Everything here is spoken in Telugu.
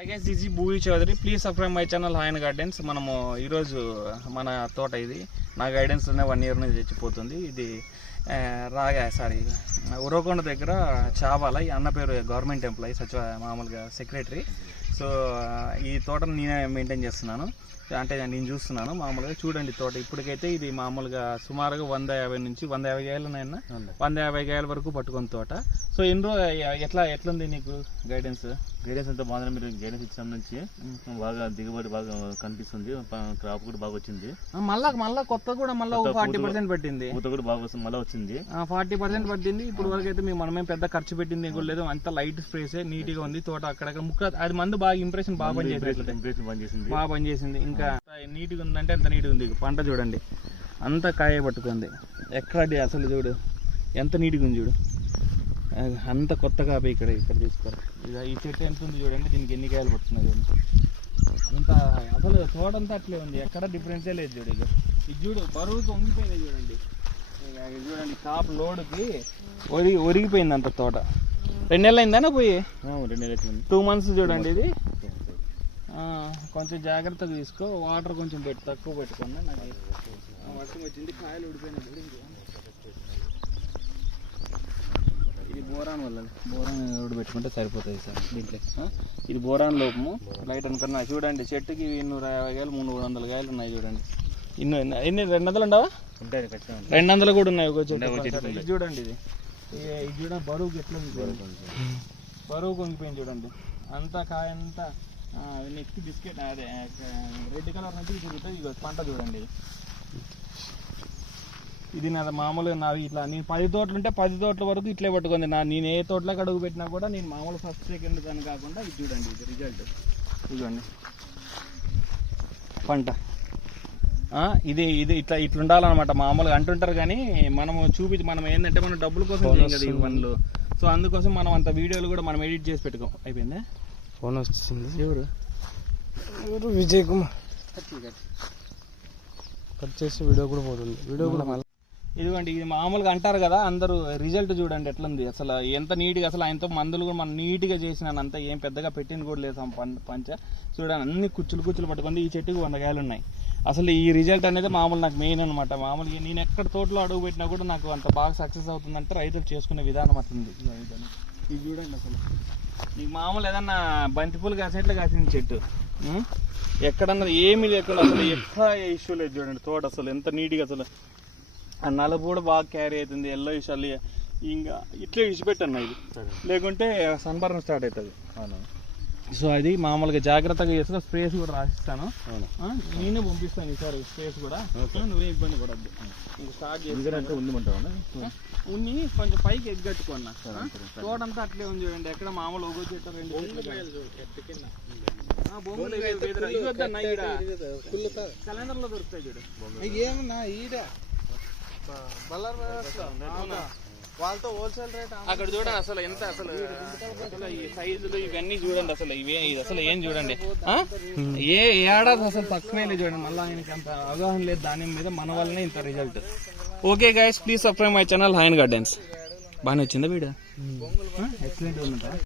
ఐ గెస్ దిస్ ఈ Bhuvi Chowdary please subscribe my channel హాయన్ gardens మనము ఈరోజు మన తోట ఇది. నా గైడెన్స్లోనే వన్ ఇయర్ నుంచి చచ్చిపోతుంది ఇది రాగా సారీ ఉరవకొండ దగ్గర చావాల. ఈ అన్న పేరు గవర్నమెంట్ ఎంప్లాయీ సచివ మామూలుగా సెక్రటరీ. సో ఈ తోటను నేనే మెయింటైన్ చేస్తున్నాను. అంటే నేను చూస్తున్నాను మామూలుగా. చూడండి తోట. ఇప్పటికైతే ఇది మామూలుగా సుమారుగా వంద యాభై నుంచి వంద యాభై గాయలు ఉన్నాయన్న. వంద. యాభై గాయల వరకు పట్టుకున్న తోట. సో ఎన్ని ఎట్లా ఎట్లుంది నీకు గైడెన్స్ గైడెన్స్ అంతా బాగుంది మీరు గైడెన్స్ ఇచ్చిన నుంచి బాగా దిగుబడి బాగా కనిపిస్తుంది. క్రాప్ కూడా బాగా వచ్చింది. మళ్ళా మళ్ళా కొత్త కూడా మళ్ళీ ఫార్టీ పర్సెంట్ పట్టింది. పూత కూడా బాగా వస్తుంది మళ్ళీ వచ్చింది. ఫార్టీ పర్సెంట్ పట్టింది. ఇప్పుడు వరకు అయితే మేము మనమేం పెద్ద ఖర్చు పెట్టింది కూడా లేదు. అంత లైట్ స్ప్రేసే నీట్గా ఉంది. తోట అక్కడక్కడ ముక్క అది మందు బాగా ఇంప్రెషన్ బాగా పనిచేసేది టెంపరేచర్ బంద్ చేసింది బాగా పనిచేసింది. ఇంకా నీట్గా ఉందంటే అంత నీట్ ఉంది. పంట చూడండి. అంత కాయ పట్టుకుంది. ఎక్కడ అసలు చూడు. ఎంత నీట్గా ఉంది చూడు. అంత కొత్త కాపీ ఇక్కడ ఇక్కడ తీసుకోరు ఈ చెట్టు ఎంత ఉంది చూడండి దీనికి ఎన్ని కాయలు పడుతున్నాయి అంత అసలు తోట అంతా అట్లే ఉంది ఎక్కడ డిఫరెన్సే లేదు చూడు ఇక. ఇది చూడు బరువుకి వంగిపోయింది చూడండి. చూడండి టాప్ లోడ్కి ఒరిగి ఒరిగిపోయింది అంత తోట. రెండు నెలలు అయిందనా పోయి? రెండు నెలలు. టూ మంత్స్ చూడండి ఇది. కొంచెం జాగ్రత్తగా తీసుకో వాటర్ కొంచెం పెట్టు తక్కువ పెట్టుకున్నా నాకు. వర్షం వచ్చింది కాయలు ఉడిపోయినాయి ఇది బోరాన్ వల్ల బోరాన్ ఉడి పెట్టుకుంటే సరిపోతుంది సార్ దీంట్లో. ఇది బోరాన్ లోపము. లైట్ అనుకున్నా. చూడండి చెట్టుకి నూర యాభై కాయలు మూడు వందల కాయలు ఉన్నాయి చూడండి. ఇన్ని ఎన్ని రెండు వందలు ఉండవా రెండు వందలు కూడా ఉన్నాయి ఒక చెట్టు. ఇది చూడండి ఇది. ఇది- ఇది చూడండి బరువుకి ఎట్లా బరువు కొంగిపోయింది చూడండి. అంతా కాయ అంతా నెక్స్ట్ బిస్కెట్ అదే రెడ్ కలర్ నుంచి ఇగో పంట చూడండి ఇది. ఇది నా మామూలుగా నావి ఇట్లా నేను పది తోటలు ఉంటే పది తోటల వరకు ఇట్లే పట్టుకుంది. నా నేను ఏ తోటలోకి అడుగు పెట్టినా కూడా నేను మామూలు ఫస్ట్ సెకండ్ అని కాకుండా ఇది చూడండి ఇది రిజల్ట్ ఇదిగోండి పంట. ఇది ఇది ఇట్లా ఇట్లా ఉండాలన్నమాట. మామూలుగా అంటుంటారు కానీ మనము చూపించి మనం ఏంటంటే మనం డబ్బుల కోసం చేయం కదా ఈ పనులు. సో అందుకోసం మనం అంత వీడియోలు కూడా మనం ఎడిట్ చేసి పెట్టుకోం. అయిపోయిందా? ఫోన్ వస్తుంది ఎవరు? ఎవరు? విజయ్ కుమార్. కట్ చేసి వీడియో కూడా పోతుంది. వీడియో కూడా ఇదిగోండి ఇది మామూలుగా అంటారు కదా అందరూ రిజల్ట్ చూడండి ఎట్లుంది. అసలు ఎంత నీట్గా అసలు ఆయనతో మందులు కూడా మనం నీట్గా చేసినాను అంత ఏం పెద్దగా పెట్టింది కూడా లేదు పంచ. చూడండి అన్ని కుచ్చులు కుచ్చులు పట్టుకుంది ఈ చెట్టుకు వంద కాయలు ఉన్నాయి. అసలు ఈ రిజల్ట్ అనేది మామూలు నాకు మెయిన్ అనమాట మామూలుగా నేను ఎక్కడ తోటలో అడుగు పెట్టినా కూడా నాకు అంత బాగా సక్సెస్ అవుతుందంటే రైతులు చేసుకునే విధానం అట్లుంది ఇది చూడండి. అసలు. నీకు మామూలు ఏదన్నా బంతిపూలు కాసేట్లు కాసింది చెట్టు. ఎక్కడన్నా ఏమీ లేకుండా అసలు ఎక్కడ ఇష్యూ లేదు చూడండి. తోట అసలు ఎంత నీట్గా అసలు నలుపు కూడా బాగా క్యారీ అవుతుంది ఎల్లో ఇష్యూ ఇంకా ఇట్లా ఇడిచిపెట్టన్న ఇది లేకుంటే సన్బర్న్ స్టార్ట్ అవుతుంది అవును సో అది మామూలుగా జాగ్రత్తగా చేస్తా స్ప్రేస్ కూడా రాసిస్తాను నేనే పంపిస్తాను ఈసారి స్పేస్ కూడా నువ్వే ఇబ్బంది పడద్దు ఇంక స్టార్ట్ చేసి ఉంది అంటావా ఉన్ని కొంచెం పైకి ఎగ్గట్టుకున్నా తోటంతా అట్లే ఉంది చూడండి ఎక్కడ మామూలు ఒగో చెట్టు రెండు దొరుకుతాయి చూడు ఏమన్నా ఈడ బల్లార్? వాళ్ళతో హోల్సేల్ రేట్ అక్కడ చూడండి అసలు ఎంత అసలు అసలు ఈ సైజులు ఇవన్నీ చూడండి అసలు ఇవే ఇది అసలు ఏం చూడండి? ఏ ఏడాది అసలు తక్కువే లేదు చూడండి. మళ్ళీ ఆయనకి అంత అవగాహన లేదు. దాని మీద మన వల్లనే ఇంత result okay guys please subscribe my channel హైన్ gardens బాగానే వచ్చిందా వీడియో? ఎక్సలెంట్ ఉందంట.